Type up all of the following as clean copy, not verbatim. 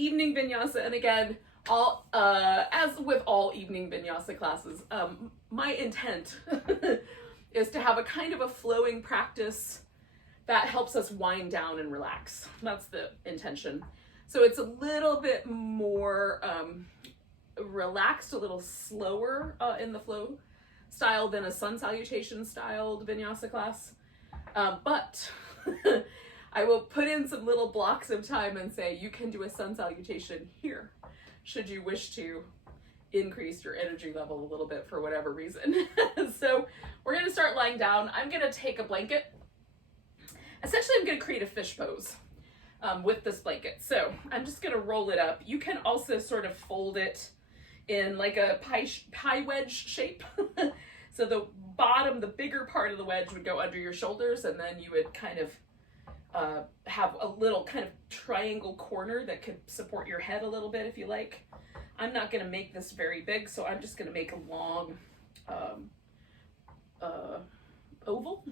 evening vinyasa, and again, as with all evening vinyasa classes, my intent is to have a kind of a flowing practice that helps us wind down and relax. That's the intention. So it's a little bit more relaxed, a little slower in the flow style than a sun salutation styled vinyasa class. But I will put in some little blocks of time and say you can do a sun salutation here, should you wish to increase your energy level a little bit for whatever reason. So we're gonna start lying down. I'm gonna take a blanket. Essentially, I'm gonna create a fish pose with this blanket. So I'm just gonna roll it up. You can also sort of fold it in like a pie wedge shape. So the bottom, the bigger part of the wedge would go under your shoulders, and then you would kind of have a little kind of triangle corner that could support your head a little bit if you like. I'm not going to make this very big, so I'm just going to make a long oval,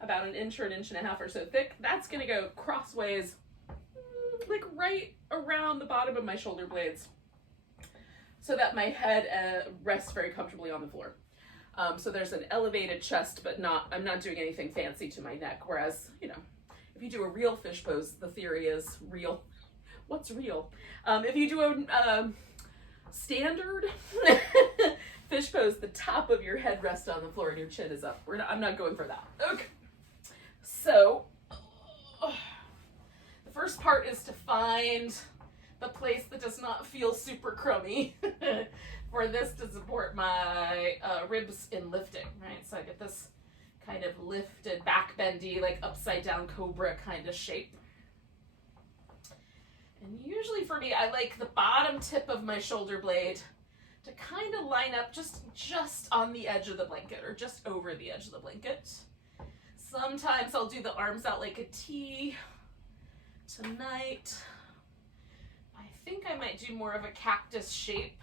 about an inch or an inch and a half or so thick. That's going to go crossways, like right around the bottom of my shoulder blades, so that my head rests very comfortably on the floor. So there's an elevated chest, but I'm not doing anything fancy to my neck. Whereas, you know, if you do a real fish pose, the theory is real. What's real? If you do a standard fish pose, the top of your head rests on the floor and your chin is up. I'm not going for that. Okay. So the first part is to find the place that does not feel super crummy for this to support my ribs in lifting, right? So I get this kind of lifted, back bendy, like upside down cobra kind of shape. And usually for me, I like the bottom tip of my shoulder blade to kind of line up just on the edge of the blanket, or just over the edge of the blanket. Sometimes I'll do the arms out like a T. Tonight, I think I might do more of a cactus shape.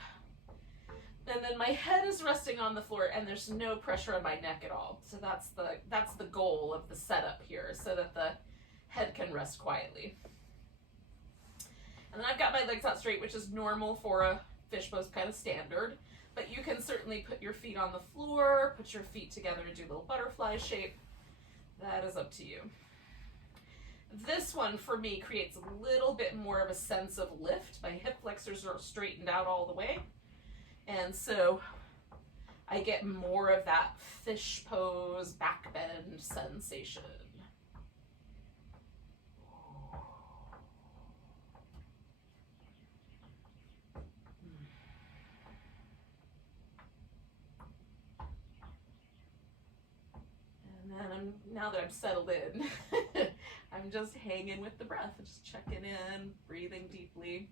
And then my head is resting on the floor and there's no pressure on my neck at all. So that's the goal of the setup here, so that the head can rest quietly. And then I've got my legs out straight, which is normal for a fish pose, kind of standard. But you can certainly put your feet on the floor, put your feet together and do a little butterfly shape. That is up to you. This one for me creates a little bit more of a sense of lift. My hip flexors are straightened out all the way. And so I get more of that fish pose, back bend sensation. And then now that I'm settled in, I'm just hanging with the breath, just checking in, breathing deeply.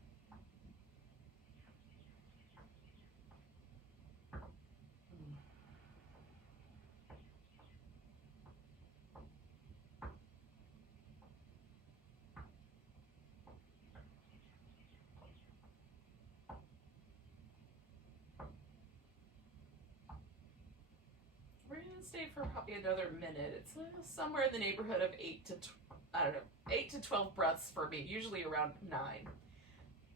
We're gonna stay for probably another minute. It's somewhere in the neighborhood of 8 to 12 breaths for me, usually around 9.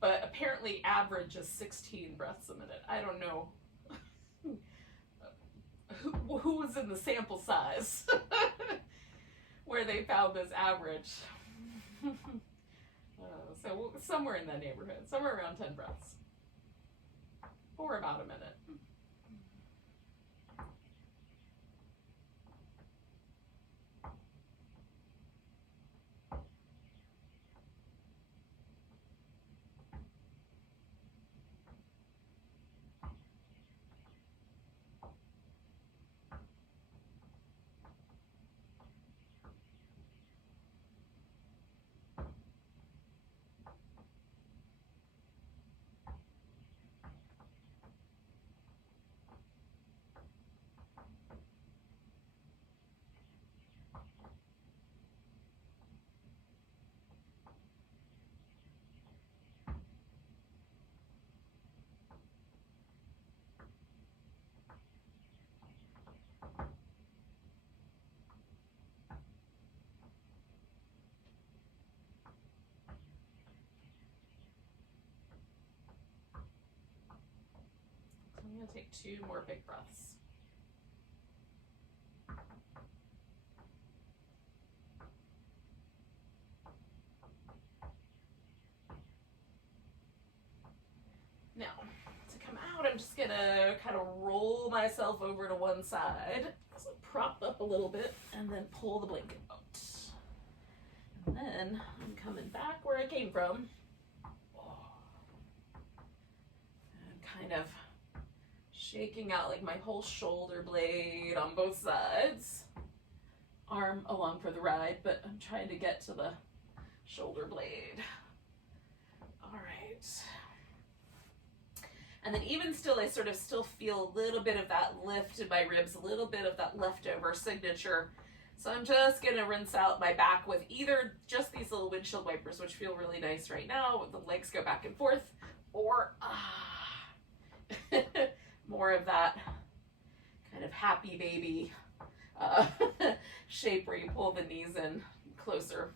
But apparently average is 16 breaths a minute. I don't know who was in the sample size where they found this average. So somewhere in that neighborhood, somewhere around 10 breaths for about a minute. take 2 more big breaths. Now, to come out, I'm just gonna kind of roll myself over to one side, so prop up a little bit, and then pull the blanket out. And then I'm coming back where I came from, and kind of shaking out like my whole shoulder blade on both sides. Arm along for the ride, but I'm trying to get to the shoulder blade. All right. And then even still, I sort of still feel a little bit of that lift in my ribs, a little bit of that leftover signature. So I'm just gonna rinse out my back with either just these little windshield wipers, which feel really nice right now. The legs go back and forth, or more of that kind of happy baby shape where you pull the knees in closer.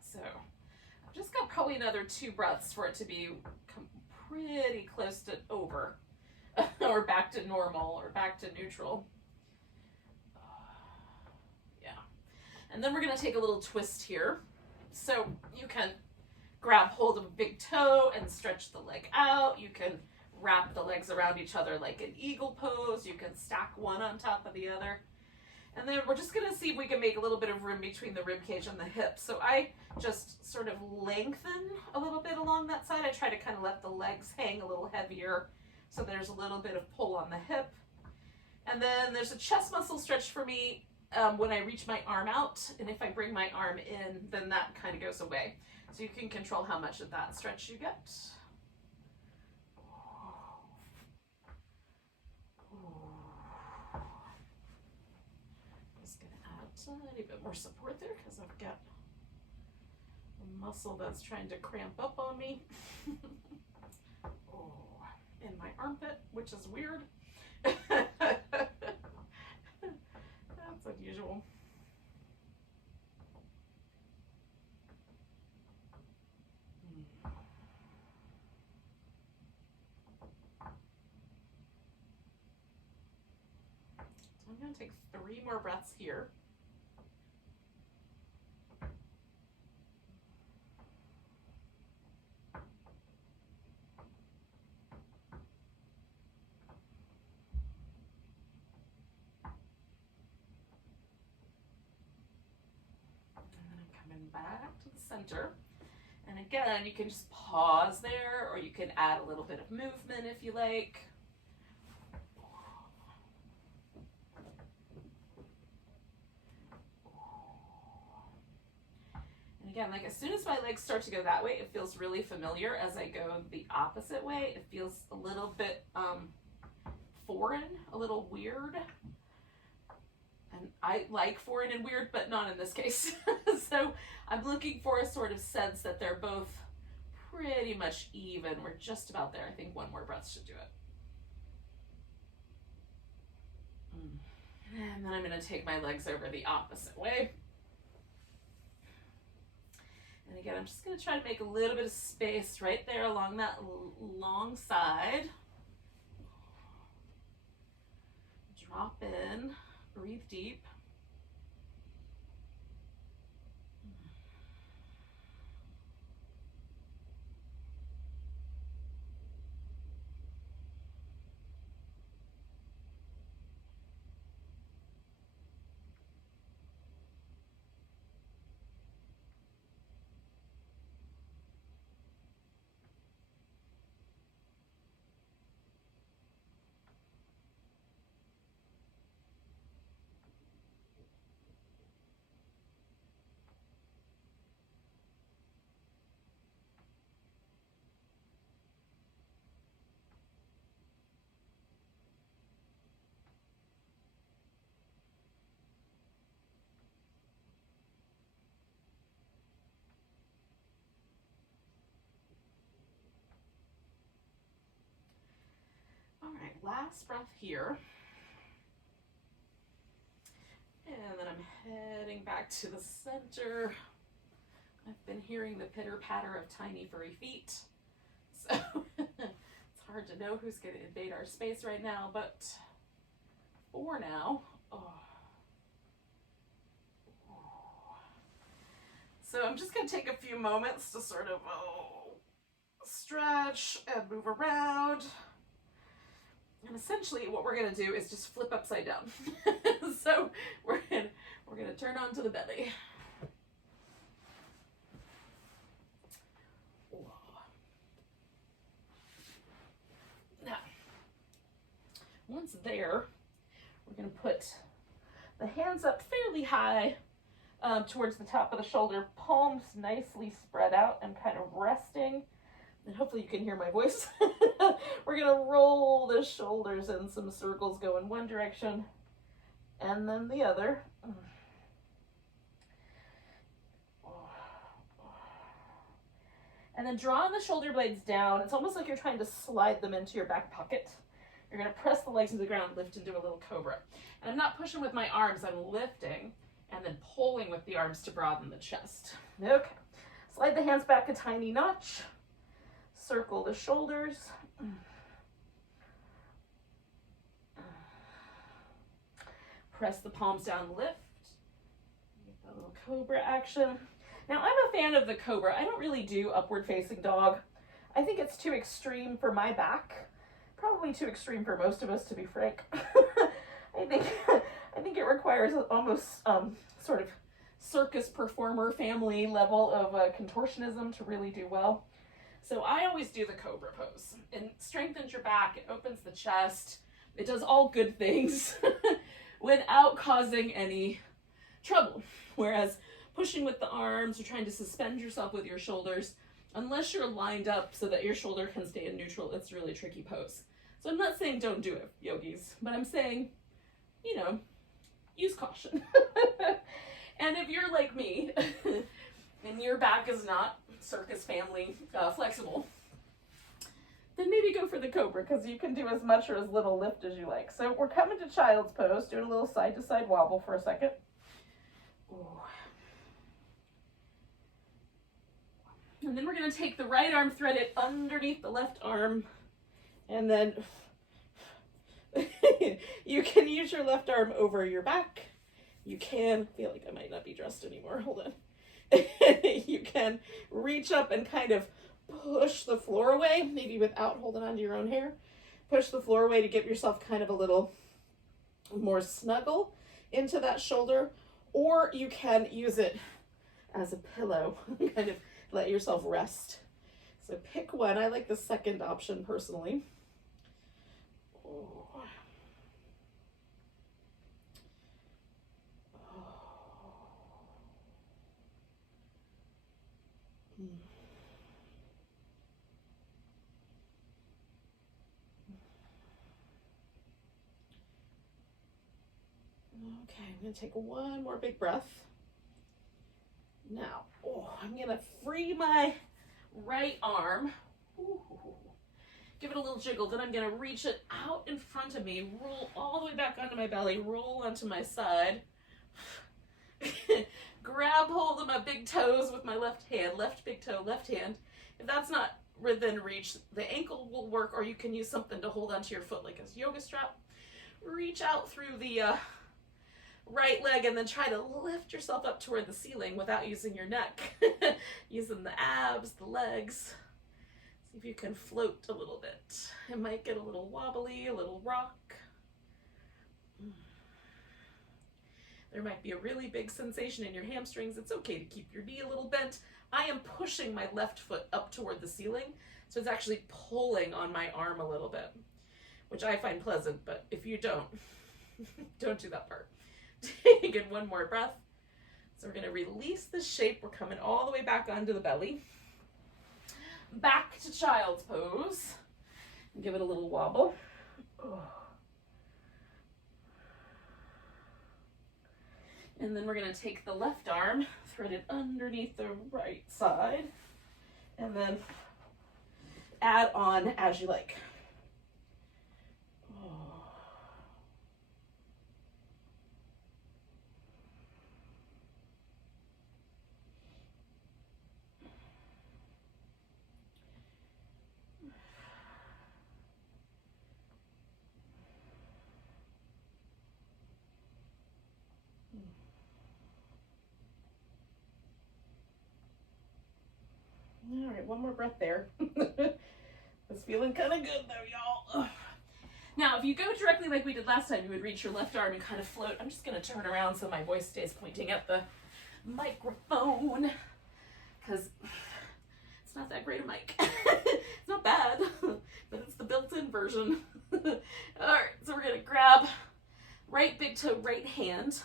So I've just got probably another 2 breaths for it to be pretty close to over or back to normal or back to neutral. Yeah. And then we're going to take a little twist here. So you can grab hold of a big toe and stretch the leg out. You can wrap the legs around each other like an eagle pose. You can stack one on top of the other. And then we're just gonna see if we can make a little bit of room between the rib cage and the hips. So I just sort of lengthen a little bit along that side. I try to kind of let the legs hang a little heavier so there's a little bit of pull on the hip. And then there's a chest muscle stretch for me when I reach my arm out. And if I bring my arm in, then that kind of goes away. So you can control how much of that stretch you get. Tiny bit more support there because I've got a muscle that's trying to cramp up on me. In my armpit, which is weird. That's unusual. So I'm going to take 3 more breaths here. Back to the center, and again you can just pause there, or you can add a little bit of movement if you like. And again, like as soon as my legs start to go that way, it feels really familiar. As I go the opposite way, it feels a little bit foreign, a little weird. And I like foreign and weird, but not in this case. So I'm looking for a sort of sense that they're both pretty much even. We're just about there. I think 1 more breath should do it. And then I'm going to take my legs over the opposite way. And again, I'm just going to try to make a little bit of space right there along that long side. Drop in. Breathe deep. All right, last breath here. And then I'm heading back to the center. I've been hearing the pitter-patter of tiny furry feet, so it's hard to know who's going to invade our space right now, but for now, So I'm just going to take a few moments to sort of stretch and move around. And essentially what we're going to do is just flip upside down. So we're going to turn onto the belly. Now, once there, we're going to put the hands up fairly high towards the top of the shoulder, palms nicely spread out and kind of resting. And hopefully you can hear my voice. We're going to roll the shoulders in some circles, go in one direction and then the other. And then draw the shoulder blades down. It's almost like you're trying to slide them into your back pocket. You're going to press the legs into the ground, lift into a little cobra. And I'm not pushing with my arms, I'm lifting and then pulling with the arms to broaden the chest. Okay. Slide the hands back a tiny notch. Circle the shoulders. Press the palms down, lift. Get that little cobra action. Now, I'm a fan of the cobra. I don't really do upward facing dog. I think it's too extreme for my back. Probably too extreme for most of us, to be frank. I think it requires almost sort of circus performer family level of contortionism to really do well. So I always do the cobra pose. It strengthens your back, it opens the chest, it does all good things without causing any trouble. Whereas pushing with the arms or trying to suspend yourself with your shoulders, unless you're lined up so that your shoulder can stay in neutral, it's a really tricky pose. So I'm not saying don't do it, yogis, but I'm saying, you know, use caution. And if you're like me and your back is not circus family flexible, then maybe go for the cobra, because you can do as much or as little lift as you like. So we're coming to child's pose, doing a little side to side wobble for a second. Ooh. And then we're going to take the right arm, thread it underneath the left arm, and then you can use your left arm over your back. You can, I feel like I might not be dressed anymore, hold on. You can reach up and kind of push the floor away, maybe without holding on to your own hair. Push the floor away to give yourself kind of a little more snuggle into that shoulder, or you can use it as a pillow, kind of let yourself rest. So pick one. I like the second option personally. Oh. Okay, I'm going to take one more big breath. Now, I'm going to free my right arm. Ooh. Give it a little jiggle. Then I'm going to reach it out in front of me, roll all the way back onto my belly, roll onto my side. Grab hold of my big toes with my left hand, left big toe, left hand. If that's not within reach, the ankle will work, or you can use something to hold onto your foot like a yoga strap. Reach out through the right leg and then try to lift yourself up toward the ceiling without using your neck. Using the abs, the legs. See if you can float a little bit. It might get a little wobbly, a little rock. There might be a really big sensation in your hamstrings. It's okay to keep your knee a little bent. I am pushing my left foot up toward the ceiling, so it's actually pulling on my arm a little bit, which I find pleasant, but if you don't, don't do that part. Take in one more breath. So we're going to release the shape. We're coming all the way back onto the belly. Back to child's pose. Give it a little wobble. And then we're going to take the left arm, thread it underneath the right side, and then add on as you like. one more breath there. It's feeling kind of good though, y'all. Now, if you go directly like we did last time, you would reach your left arm and kind of float. I'm just going to turn around so my voice stays pointing at the microphone, because it's not that great a mic. It's not bad, but it's the built-in version. All right, so we're going to grab right big toe, right hand.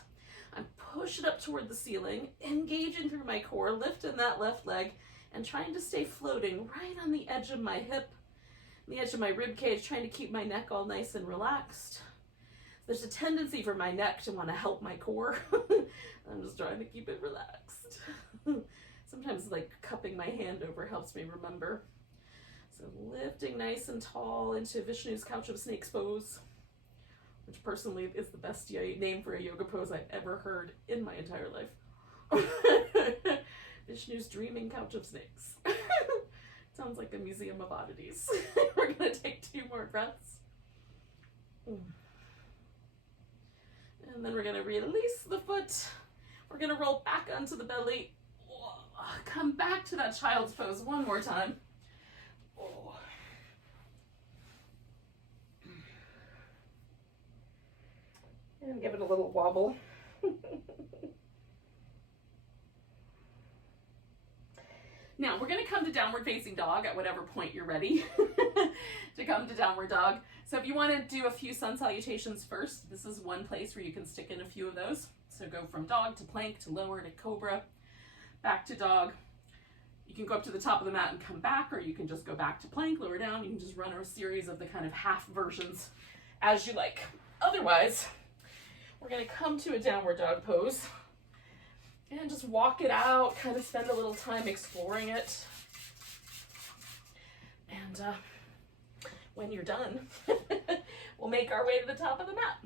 I'm pushing up toward the ceiling, engaging through my core, lifting that left leg, and trying to stay floating right on the edge of my hip, the edge of my rib cage, trying to keep my neck all nice and relaxed. There's a tendency for my neck to want to help my core. I'm just trying to keep it relaxed. Sometimes like cupping my hand over helps me remember. So lifting nice and tall into Vishnu's couch of snakes pose, which personally is the best name for a yoga pose I've ever heard in my entire life. Vishnu's dreaming couch of snakes. Sounds like a museum of oddities. We're gonna take 2 more breaths. And then we're gonna release the foot. We're gonna roll back onto the belly. Come back to that child's pose one more time. And give it a little wobble. Now we're going to come to downward facing dog at whatever point you're ready to come to downward dog. So if you want to do a few sun salutations first, this is one place where you can stick in a few of those. So go from dog to plank to lower to cobra, back to dog. You can go up to the top of the mat and come back, or you can just go back to plank, lower down. You can just run a series of the kind of half versions as you like. Otherwise, we're going to come to a downward dog pose and just walk it out, kind of spend a little time exploring it. And when you're done, we'll make our way to the top of the mat.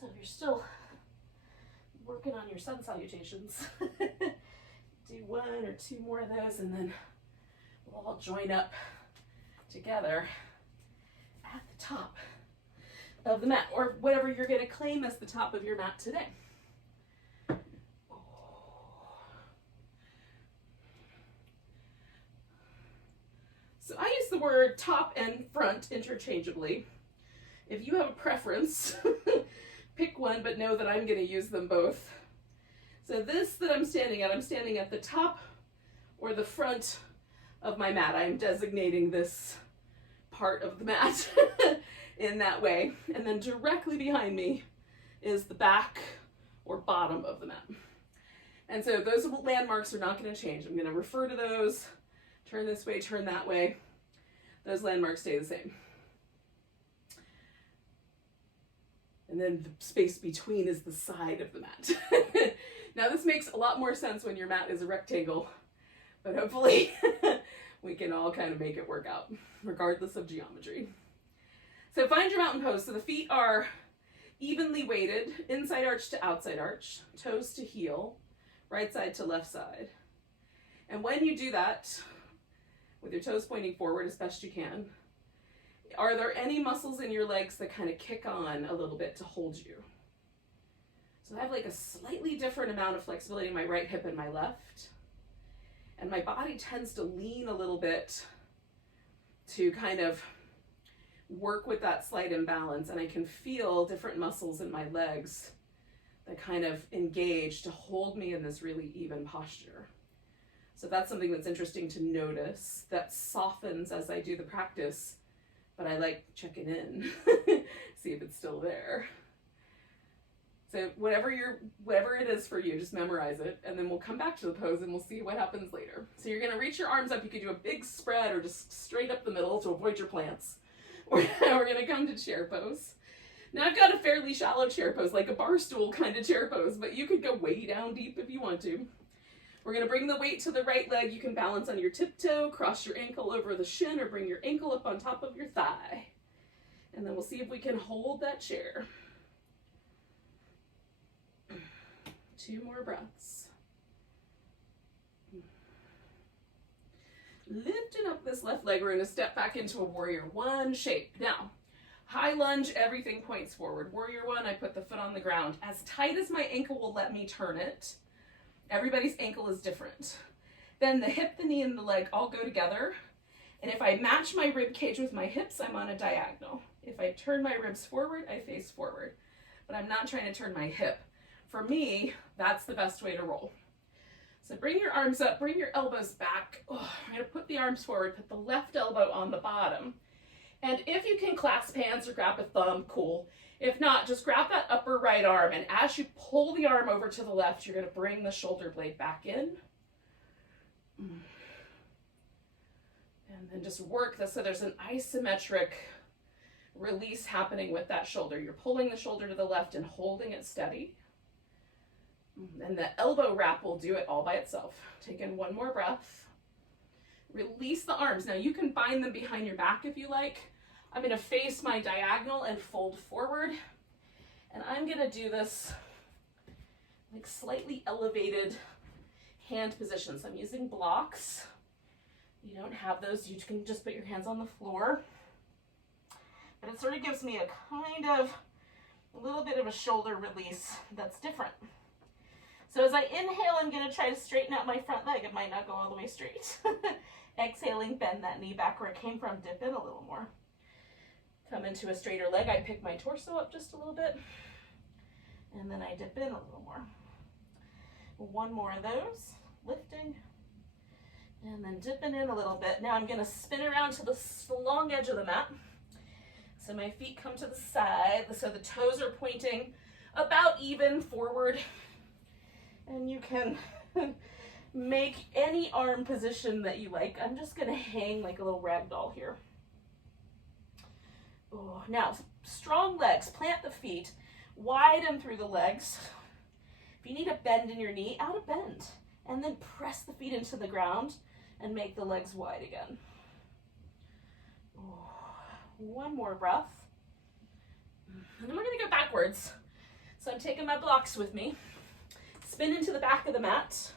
So if you're still working on your sun salutations, do 1 or 2 more of those, and then we'll all join up together at the top of the mat, or whatever you're going to claim as the top of your mat today. So I use the word top and front interchangeably. If you have a preference, pick one, but know that I'm going to use them both. So this that I'm standing at the top or the front of my mat. I'm designating this part of the mat in that way. And then directly behind me is the back or bottom of the mat. And so those landmarks are not going to change. I'm going to refer to those, turn this way, turn that way. Those landmarks stay the same. And then the space between is the side of the mat. Now this makes a lot more sense when your mat is a rectangle, but hopefully we can all kind of make it work out, regardless of geometry. So find your mountain pose. So the feet are evenly weighted, inside arch to outside arch, toes to heel, right side to left side. And when you do that, with your toes pointing forward as best you can, are there any muscles in your legs that kind of kick on a little bit to hold you? So I have like a slightly different amount of flexibility in my right hip and my left. And my body tends to lean a little bit to kind of work with that slight imbalance. And I can feel different muscles in my legs that kind of engage to hold me in this really even posture. So that's something that's interesting to notice, that softens as I do the practice. But I like checking in, see if it's still there. So whatever it is for you, just memorize it, and then we'll come back to the pose and we'll see what happens later. So you're gonna reach your arms up. You could do a big spread or just straight up the middle to avoid your plants. We're gonna come to chair pose. Now I've got a fairly shallow chair pose, like a bar stool kind of chair pose, but you could go way down deep if you want to. We're gonna bring the weight to the right leg. You can balance on your tiptoe, cross your ankle over the shin, or bring your ankle up on top of your thigh. And then we'll see if we can hold that chair. 2 more breaths. Lifting up this left leg, we're gonna step back into a warrior 1 shape. Now, high lunge, everything points forward. Warrior 1, I put the foot on the ground. As tight as my ankle will let me turn it. Everybody's ankle is different. Then the hip, the knee, and the leg all go together. And if I match my rib cage with my hips, I'm on a diagonal. If I turn my ribs forward, I face forward. But I'm not trying to turn my hip. For me, that's the best way to roll. So bring your arms up, bring your elbows back. Oh, I'm gonna put the arms forward, put the left elbow on the bottom. And if you can clasp hands or grab a thumb, cool. If not, just grab that upper right arm, and as you pull the arm over to the left, you're gonna bring the shoulder blade back in. And then just work this so there's an isometric release happening with that shoulder. You're pulling the shoulder to the left and holding it steady. And the elbow wrap will do it all by itself. Take in 1 more breath. Release the arms. Now you can bind them behind your back if you like. I'm gonna face my diagonal and fold forward. And I'm gonna do this like slightly elevated hand positions. I'm using blocks. You don't have those, you can just put your hands on the floor. But it sort of gives me a little bit of a shoulder release that's different. So as I inhale, I'm gonna try to straighten out my front leg. It might not go all the way straight. Exhaling, bend that knee back where it came from, dip in a little more. Come into a straighter leg. I pick my torso up just a little bit. And then I dip in a little more. 1 more of those, lifting. And then dipping in a little bit. Now I'm gonna spin around to the long edge of the mat. So my feet come to the side, so the toes are pointing about even forward. And you can make any arm position that you like. I'm just gonna hang like a little rag doll here. Oh, now, strong legs, plant the feet, widen through the legs. If you need a bend in your knee, out a bend. And then press the feet into the ground and make the legs wide again. Oh, 1 more breath. And then we're gonna go backwards. So I'm taking my blocks with me. Spin into the back of the mat,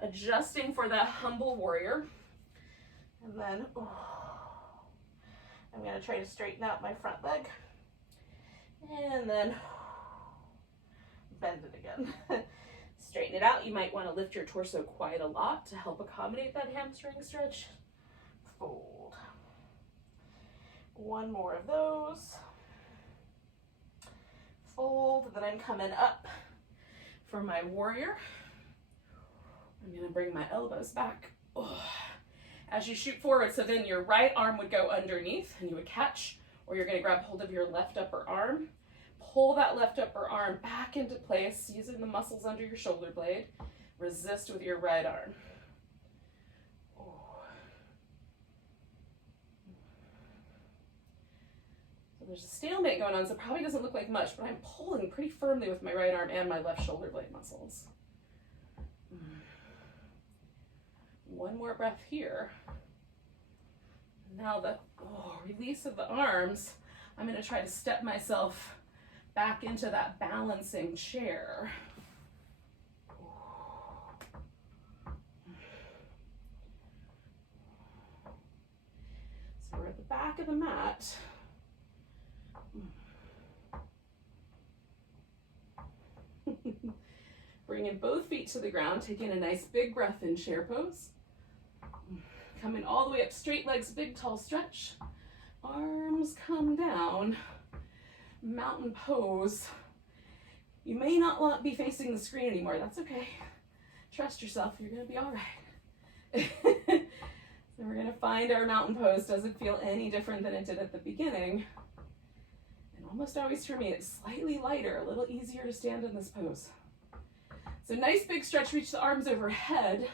adjusting for that humble warrior. And then I'm going to try to straighten out my front leg. And then bend it again. Straighten it out. You might want to lift your torso quite a lot to help accommodate that hamstring stretch. Fold. 1 more of those. Fold. Then I'm coming up for my warrior. I'm gonna bring my elbows back. As you shoot forward, so then your right arm would go underneath and you would catch, or you're gonna grab hold of your left upper arm. Pull that left upper arm back into place using the muscles under your shoulder blade. Resist with your right arm. There's a stalemate going on, so it probably doesn't look like much, but I'm pulling pretty firmly with my right arm and my left shoulder blade muscles. 1 more breath here. Now the release of the arms, I'm going to try to step myself back into that balancing chair. So we're at the back of the mat. Bringing both feet to the ground, taking a nice big breath in chair pose. Coming all the way up, straight legs, big tall stretch. Arms come down. Mountain pose. You may not be facing the screen anymore. That's okay. Trust yourself. You're going to be all right. So we're going to find our mountain pose. Doesn't feel any different than it did at the beginning. And almost always for me, it's slightly lighter, a little easier to stand in this pose. So nice big stretch, reach the arms overhead.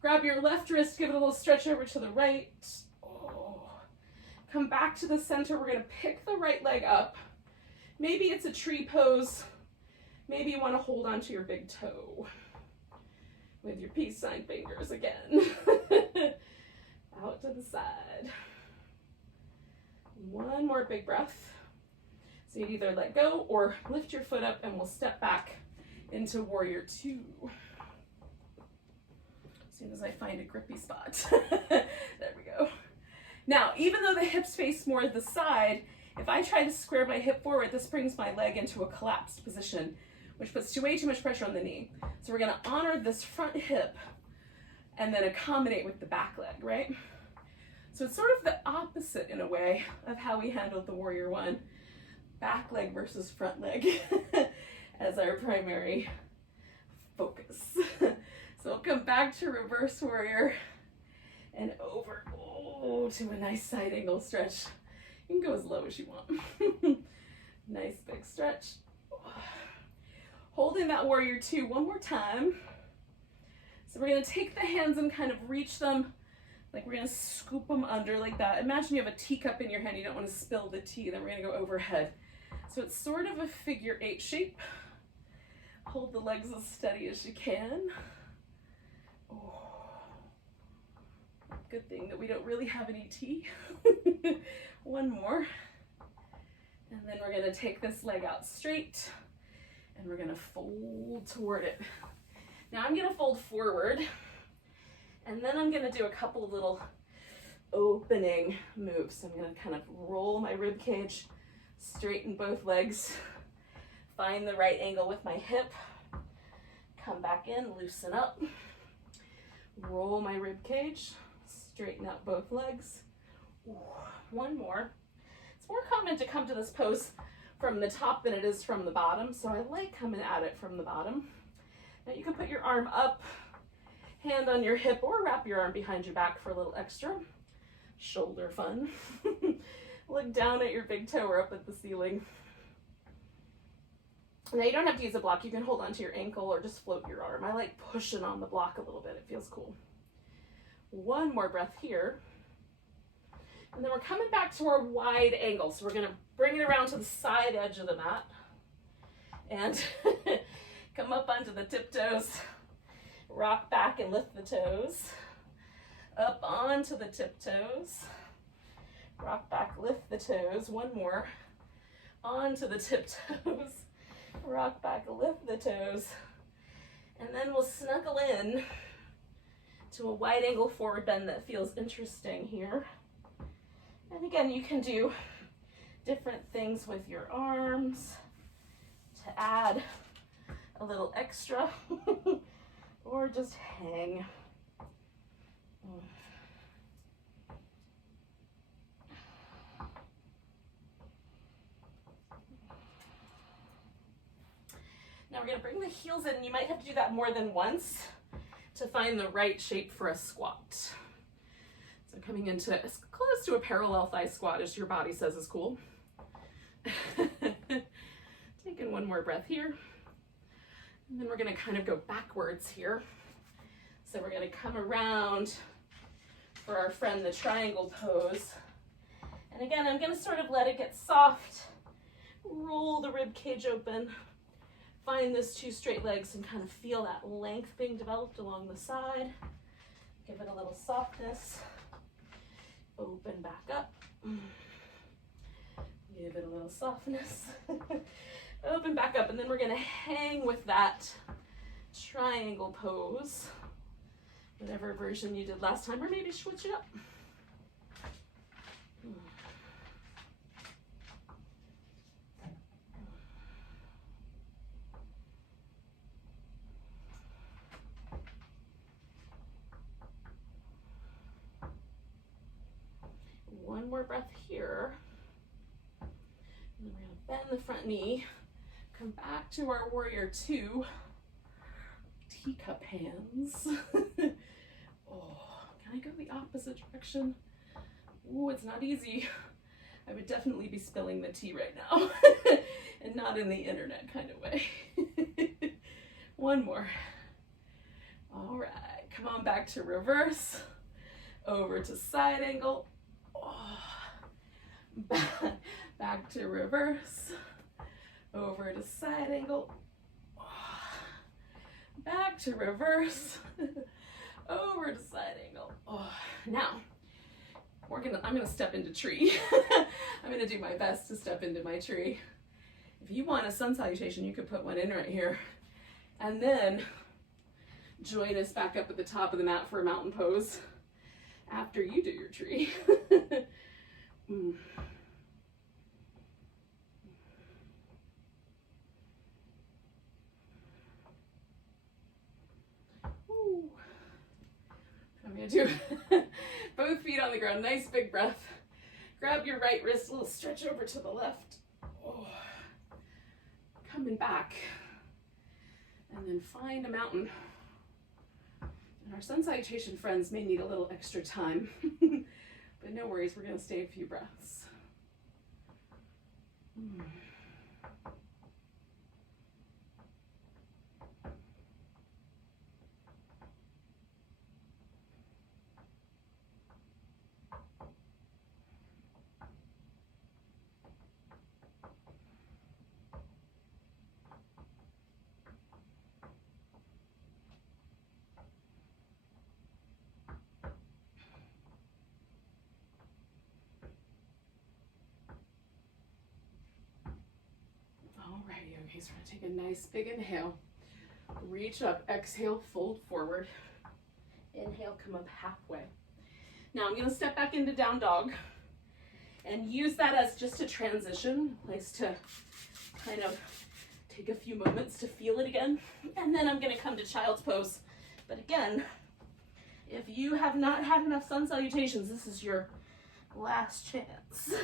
Grab your left wrist, give it a little stretch over to the right. Come back to the center. We're gonna pick the right leg up. Maybe it's a tree pose. Maybe you wanna hold onto your big toe with your peace sign fingers again. Out to the side. One more big breath. So you either let go or lift your foot up, and we'll step back into warrior two. As soon as I find a grippy spot. There we go. Now, even though the hips face more to the side, if I try to square my hip forward, this brings my leg into a collapsed position, which puts way too much pressure on the knee. So we're gonna honor this front hip and then accommodate with the back leg, right? So it's sort of the opposite in a way of how we handled the warrior one. Back leg versus front leg as our primary focus. So we'll come back to reverse warrior and over to a nice side angle stretch. You can go as low as you want. Nice big stretch. Holding that warrior two one more time. So we're gonna take the hands and kind of reach them, like we're gonna scoop them under like that. Imagine you have a teacup in your hand, you don't wanna spill the tea, then we're gonna go overhead. So it's sort of a figure eight shape. Hold the legs as steady as you can. Oh. Good thing that we don't really have any tea. One more. And then we're gonna take this leg out straight and we're gonna fold toward it. Now I'm gonna fold forward and then I'm gonna do a couple little opening moves. So I'm gonna kind of roll my rib cage, straighten both legs, find the right angle with my hip, come back in, loosen up, roll my rib cage, straighten out both legs. Ooh, one more. It's more common to come to this pose from the top than it is from the bottom, so I like coming at it from the bottom. Now you can put your arm up, hand on your hip, or wrap your arm behind your back for a little extra shoulder fun. Look down at your big toe or up at the ceiling. Now you don't have to use a block, you can hold onto your ankle or just float your arm. I like pushing on the block a little bit, it feels cool. One more breath here. And then we're coming back to our wide angle. So we're gonna bring it around to the side edge of the mat and come up onto the tiptoes, rock back and lift the toes, up onto the tiptoes, rock back, lift the toes, one more, onto the tiptoes, rock back, lift the toes, and then we'll snuggle in to a wide angle forward bend that feels interesting here. And again, you can do different things with your arms to add a little extra or just hang. Now we're going to bring the heels in. You might have to do that more than once to find the right shape for a squat. So coming into as close to a parallel thigh squat as your body says is cool. Taking one more breath here. And then we're going to kind of go backwards here. So we're going to come around for our friend the triangle pose. And again, I'm going to sort of let it get soft. Roll the rib cage open. Find those two straight legs and kind of feel that length being developed along the side. Give it a little softness. Open back up. Give it a little softness. Open back up, and then we're going to hang with that triangle pose. Whatever version you did last time, or maybe switch it up. One more breath here. And then we're going to bend the front knee. Come back to our warrior two. Teacup hands. Oh, can I go the opposite direction? Oh, it's not easy. I would definitely be spilling the tea right now. And not in the internet kind of way. One more. All right, come on back to reverse. Over to side angle. Oh, back to reverse, over to side angle, back to reverse, over to side angle. Now, I'm gonna step into tree. I'm gonna do my best to step into my tree. If you want a sun salutation, you could put one in right here. And then join us back up at the top of the mat for a mountain pose after you do your tree. Ooh. I'm gonna do both feet on the ground, nice big breath. Grab your right wrist, a little stretch over to the left. Coming back. And then find a mountain. And our sun salutation friends may need a little extra time, but no worries, we're gonna stay a few breaths. Alrighty, okay, so we're gonna take a nice big inhale. Reach up, exhale, fold forward. Inhale, come up halfway. Now I'm gonna step back into down dog and use that as just a transition, place to kind of take a few moments to feel it again. And then I'm gonna come to child's pose. But again, if you have not had enough sun salutations, this is your last chance.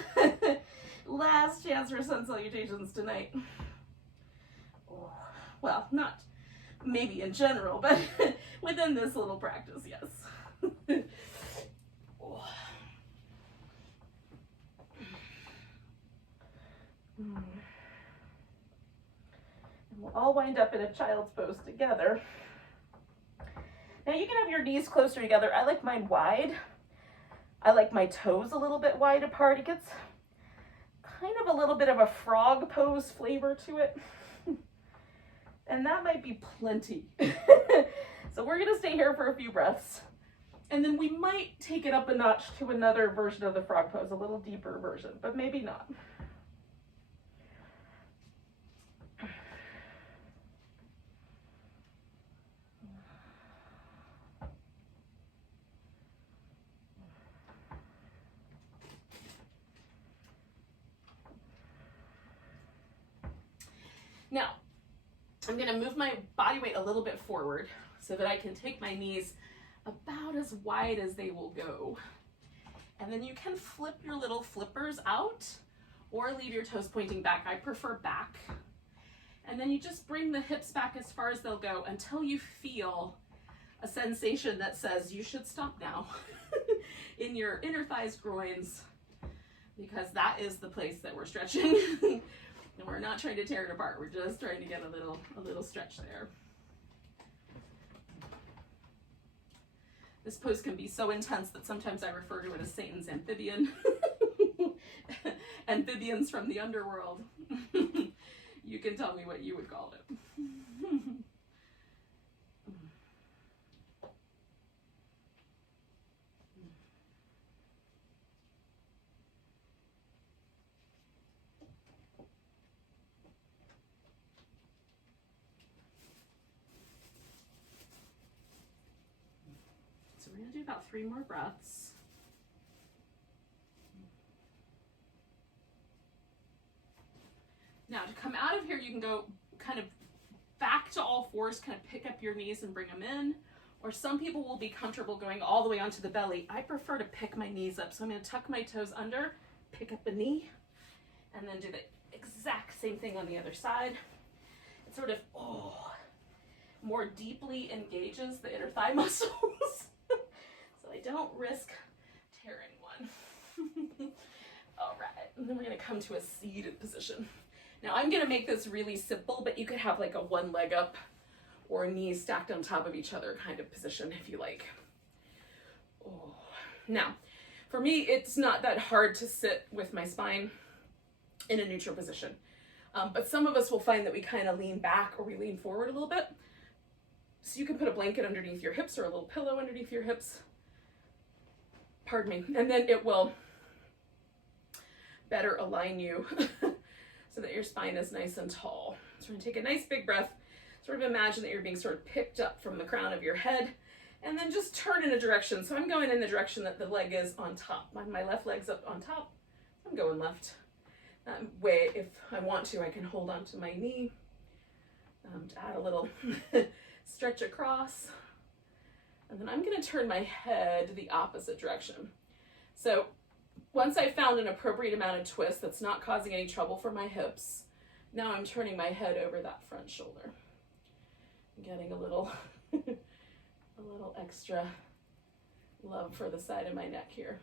Last chance for sun salutations tonight. Well, not maybe in general, but within this little practice, yes. And we'll all wind up in a child's pose together. Now you can have your knees closer together. I like mine wide. I like my toes a little bit wide apart. It gets kind of a little bit of a frog pose flavor to it. And that might be plenty. So we're gonna stay here for a few breaths. And then we might take it up a notch to another version of the frog pose, a little deeper version, but maybe not. Now, I'm gonna move my body weight a little bit forward so that I can take my knees about as wide as they will go. And then you can flip your little flippers out or leave your toes pointing back. I prefer back. And then you just bring the hips back as far as they'll go until you feel a sensation that says you should stop now in your inner thighs, groins, because that is the place that we're stretching. And we're not trying to tear it apart. We're just trying to get a little stretch there. This pose can be so intense that sometimes I refer to it as Satan's amphibian. Amphibians from the underworld. You can tell me what you would call it. So we're going to do about 3 more breaths. Now to come out of here, you can go kind of back to all fours, kind of pick up your knees and bring them in. Or some people will be comfortable going all the way onto the belly. I prefer to pick my knees up. So I'm going to tuck my toes under, pick up a knee, and then do the exact same thing on the other side. It sort of, more deeply engages the inner thigh muscles. So I don't risk tearing one. All right, and then we're going to come to a seated position. Now I'm going to make this really simple, but you could have like a one leg up or knees stacked on top of each other kind of position if you like. Now, For me, it's not that hard to sit with my spine in a neutral position. But some of us will find that we kind of lean back or we lean forward a little bit. So you can put a blanket underneath your hips or a little pillow underneath your hips. Pardon me. And then it will better align you so that your spine is nice and tall. So we're going to take a nice big breath. Sort of imagine that you're being sort of picked up from the crown of your head, and then just turn in a direction. So I'm going in the direction that the leg is on top. My left leg's up on top. I'm going left. That way, if I want to, I can hold onto my knee to add a little stretch across. And then I'm going to turn my head the opposite direction. So once I've found an appropriate amount of twist that's not causing any trouble for my hips, now I'm turning my head over that front shoulder. I'm getting a little extra love for the side of my neck here.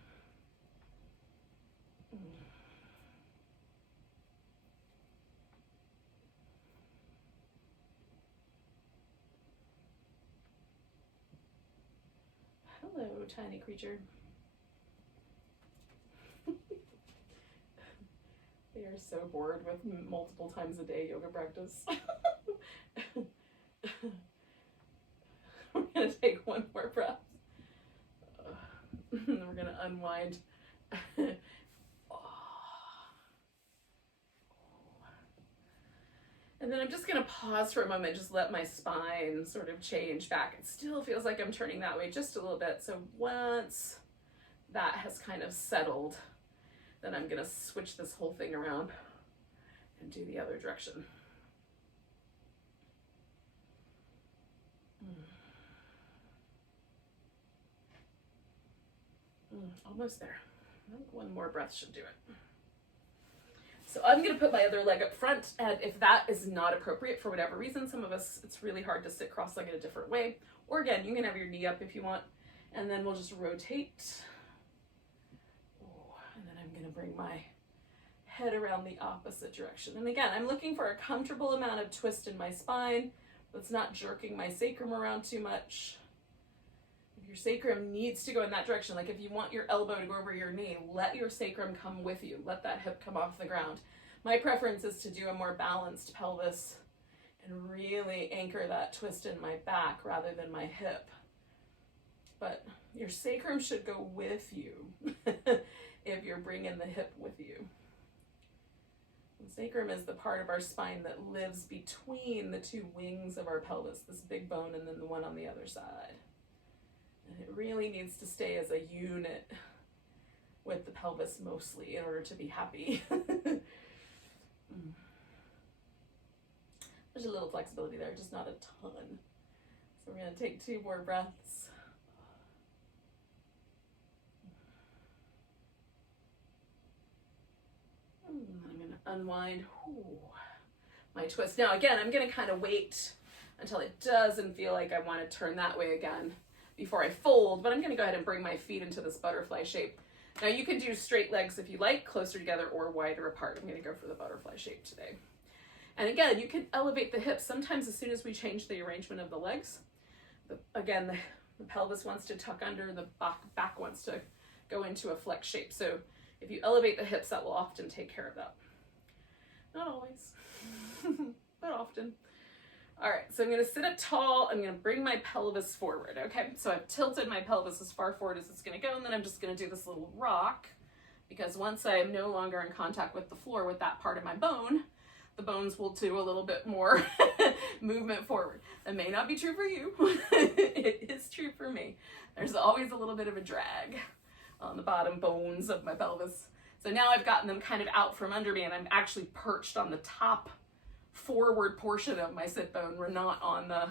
Hello, tiny creature. They are so bored with multiple times a day yoga practice. We're going to take one more breath. And we're going to unwind. And then I'm just going to pause for a moment, just let my spine sort of change back. It still feels like I'm turning that way just a little bit. So once that has kind of settled, then I'm going to switch this whole thing around and do the other direction. Almost there. I think one more breath should do it. So I'm going to put my other leg up front, and if that is not appropriate for whatever reason, some of us, it's really hard to sit cross-legged a different way. Or again, you can have your knee up if you want, and then we'll just rotate. And then I'm going to bring my head around the opposite direction. And again, I'm looking for a comfortable amount of twist in my spine that's not jerking my sacrum around too much. If your sacrum needs to go in that direction, like if you want your elbow to go over your knee, let your sacrum come with you. Let that hip come off the ground. My preference is to do a more balanced pelvis and really anchor that twist in my back rather than my hip. But your sacrum should go with you if you're bringing the hip with you. The sacrum is the part of our spine that lives between the two wings of our pelvis, this big bone and then the one on the other side. And it really needs to stay as a unit with the pelvis mostly in order to be happy. There's a little flexibility there, just not a ton. So we're going to take 2 more breaths. I'm going to unwind my twist. Now again, I'm going to kind of wait until it doesn't feel like I want to turn that way again before I fold, but I'm going to go ahead and bring my feet into this butterfly shape. Now you can do straight legs if you like, closer together or wider apart. I'm going to go for the butterfly shape today. And again, you can elevate the hips. Sometimes as soon as we change the arrangement of the legs, the pelvis wants to tuck under, the back wants to go into a flex shape. So if you elevate the hips, that will often take care of that. Not always, but often. All right, so I'm going to sit up tall. I'm going to bring my pelvis forward, okay? So I've tilted my pelvis as far forward as it's going to go, and then I'm just going to do this little rock, because once I am no longer in contact with the floor with that part of my bone, the bones will do a little bit more movement forward. That may not be true for you. It is true for me. There's always a little bit of a drag on the bottom bones of my pelvis. So now I've gotten them kind of out from under me, and I'm actually perched on the top forward portion of my sit bone. We're not on the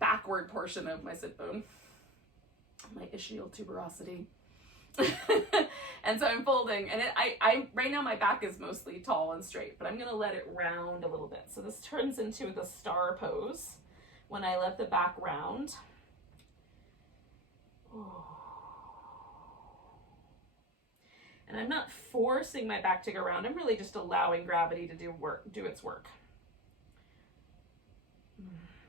backward portion of my sit bone, my ischial tuberosity. And so I'm folding, and I right now my back is mostly tall and straight, but I'm going to let it round a little bit. So this turns into the star pose when I let the back round. And I'm not forcing my back to go round. I'm really just allowing gravity to do its work.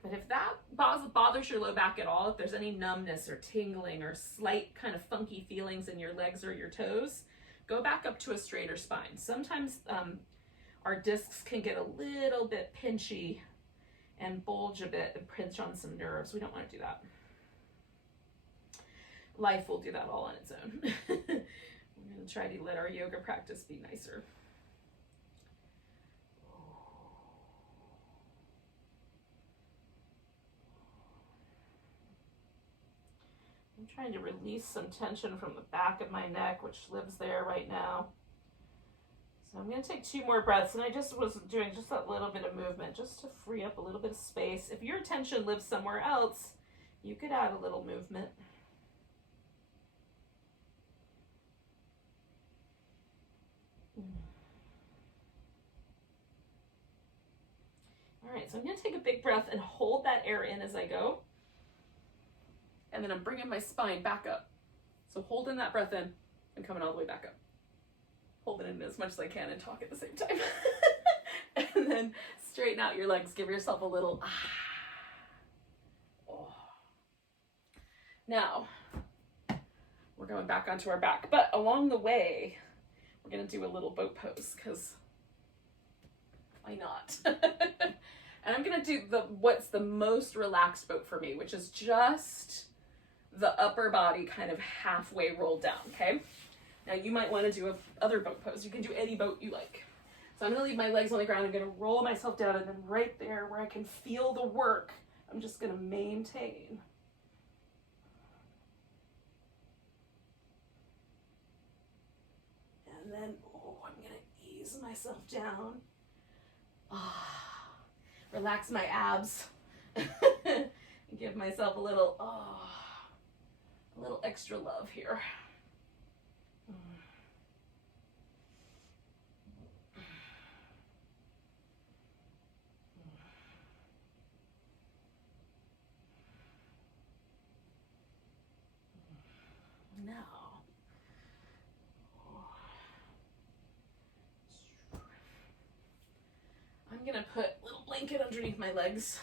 But if that bothers your low back at all, if there's any numbness or tingling or slight kind of funky feelings in your legs or your toes, go back up to a straighter spine. Sometimes our discs can get a little bit pinchy and bulge a bit and pinch on some nerves. We don't want to do that. Life will do that all on its own. We're going to try to let our yoga practice be nicer. I'm trying to release some tension from the back of my neck, which lives there right now. So I'm going to take 2 more breaths, and I just was doing just that little bit of movement just to free up a little bit of space. If your tension lives somewhere else, you could add a little movement. All right, so I'm going to take a big breath and hold that air in as I go. And then I'm bringing my spine back up. So holding that breath in and coming all the way back up. Holding it in as much as I can and talk at the same time. And then straighten out your legs. Give yourself a little oh. Now, we're going back onto our back. But along the way, we're going to do a little boat pose, because why not? And I'm going to do what's the most relaxed boat for me, which is just the upper body kind of halfway rolled down, okay? Now you might want to do other boat pose. You can do any boat you like. So I'm going to leave my legs on the ground. I'm going to roll myself down, and then right there where I can feel the work, I'm just going to maintain. And then, I'm going to ease myself down. Relax my abs. And give myself a little extra love here. Now, I'm going to put a little blanket underneath my legs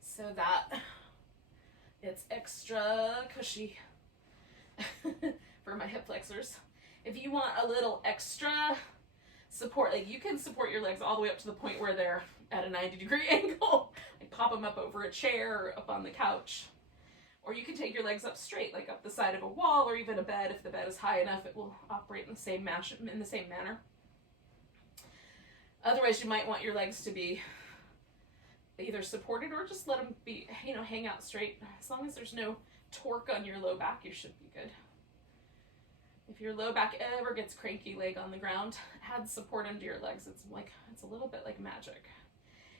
so that it's extra cushy for my hip flexors. If you want a little extra support, like you can support your legs all the way up to the point where they're at a 90-degree angle. Like pop them up over a chair or up on the couch. Or you can take your legs up straight, like up the side of a wall or even a bed. If the bed is high enough, it will operate in the same manner. Otherwise, you might want your legs to be either supported or just let them be, hang out straight. As long as there's no torque on your low back, you should be good. If your low back ever gets cranky, leg on the ground, add support under your legs. It's a little bit like magic.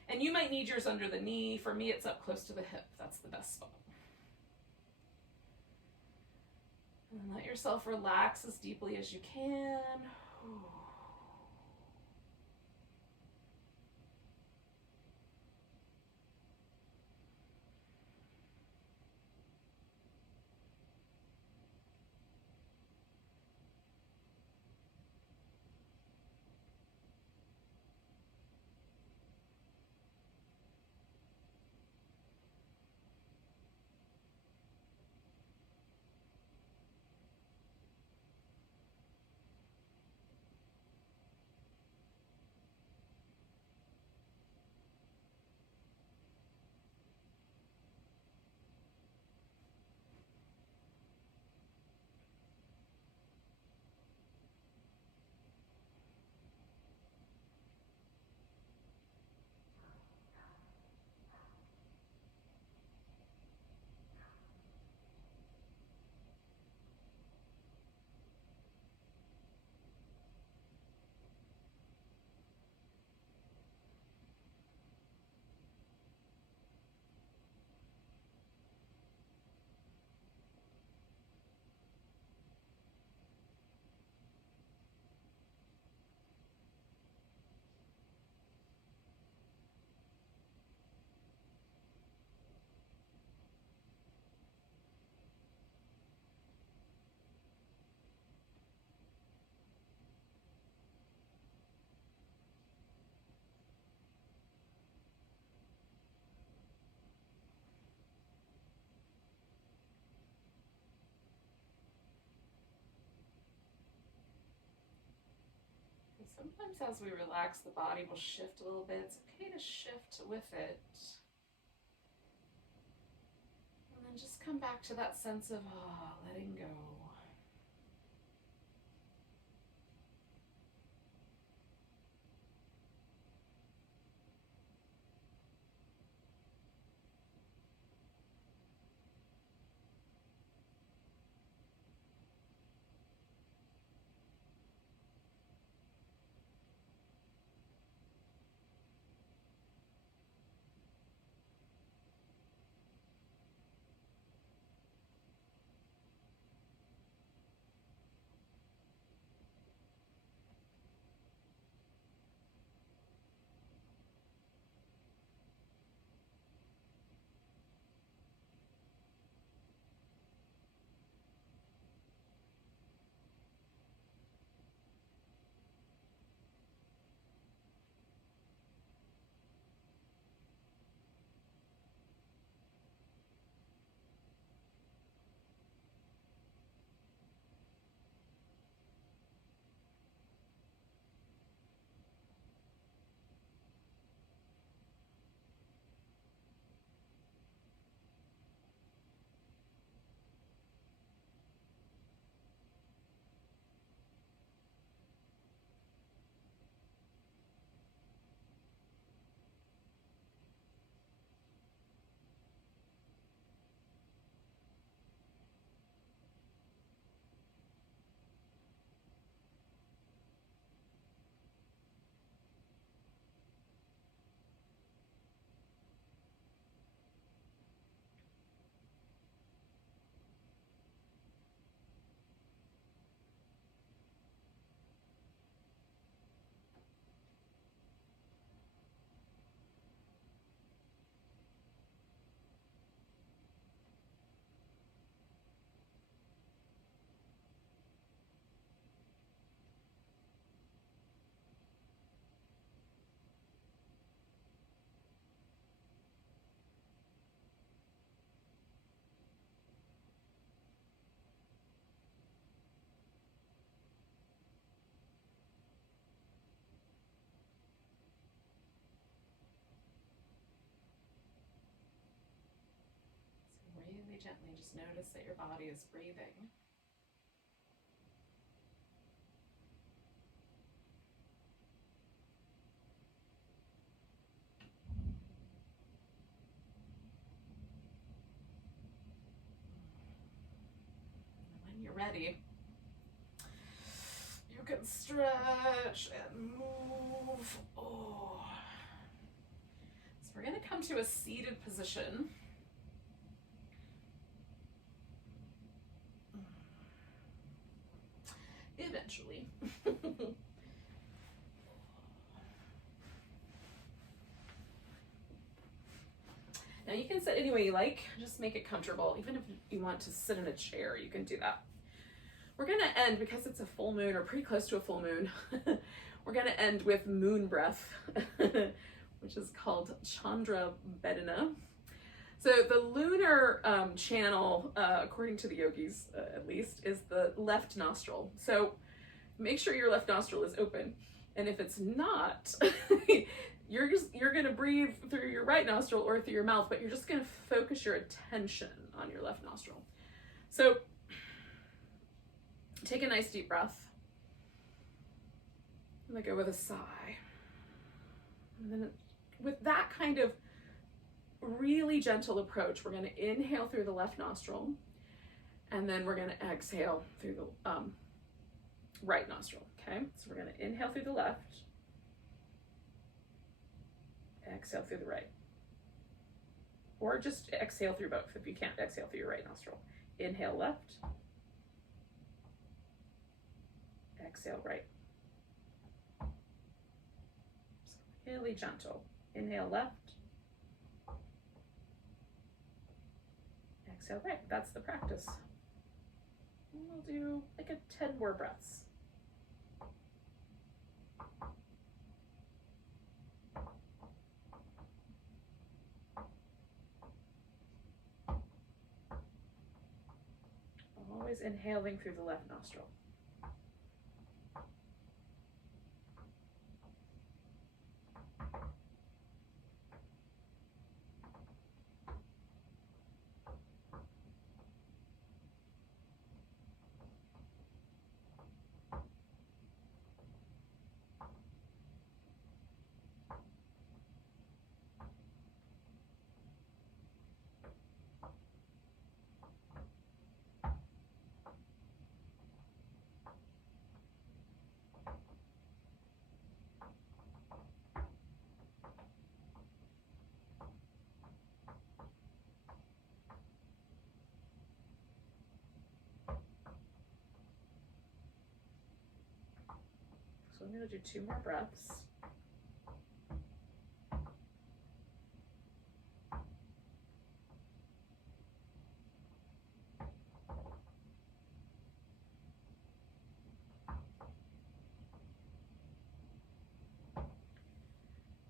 And you might need yours under the knee. For me, it's up close to the hip. That's the best spot. And let yourself relax as deeply as you can. Sometimes as we relax, the body will shift a little bit. It's okay to shift with it. And then just come back to that sense of letting go. Really gently just notice that your body is breathing. And when you're ready, you can stretch and move. Oh. So we're going to come to a seated position. Eventually. Now you can sit any way you like, just make it comfortable. Even if you want to sit in a chair, you can do that. We're gonna end, because it's a full moon, or pretty close to a full moon, we're gonna end with moon breath, which is called Chandra Bedana. So the lunar channel, according to the yogis at least, is the left nostril. So make sure your left nostril is open. And if it's not, you're gonna breathe through your right nostril or through your mouth, but you're just gonna focus your attention on your left nostril. So take a nice deep breath. And let go with a sigh. And then with that kind of really gentle approach, we're going to inhale through the left nostril, and then we're going to exhale through the right nostril. Okay, so we're going to inhale through the left, exhale through the right, or just exhale through both if you can't exhale through your right nostril. Inhale left, exhale right. So really gentle. Inhale left, exhale right. That's the practice. And we'll do like 10 more breaths. Always inhaling through the left nostril. gonna do 2 more breaths.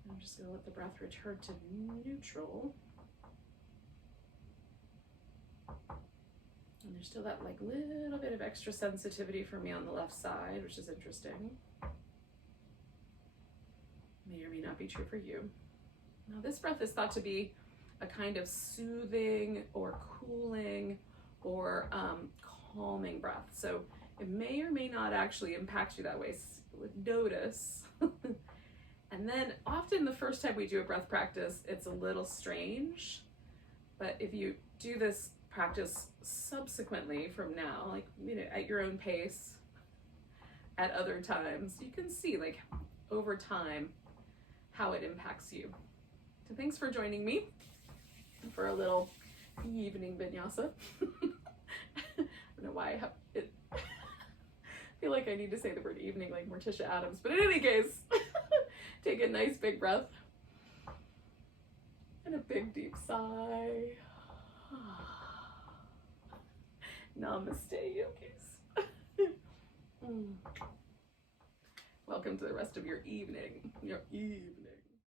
I'm just going to let the breath return to neutral. And there's still that like little bit of extra sensitivity for me on the left side, which is interesting. May or may not be true for you. Now this breath is thought to be a kind of soothing or cooling or calming breath. So it may or may not actually impact you that way. Notice. And then often the first time we do a breath practice, it's a little strange. But if you do this practice subsequently from now, like, you know, at your own pace, at other times, you can see like over time how it impacts you. So thanks for joining me for a little evening vinyasa. I don't know why I have it. I feel like I need to say the word evening like Morticia Adams, but in any case, take a nice big breath and a big deep sigh. Namaste, yogis. Welcome to the rest of your evening.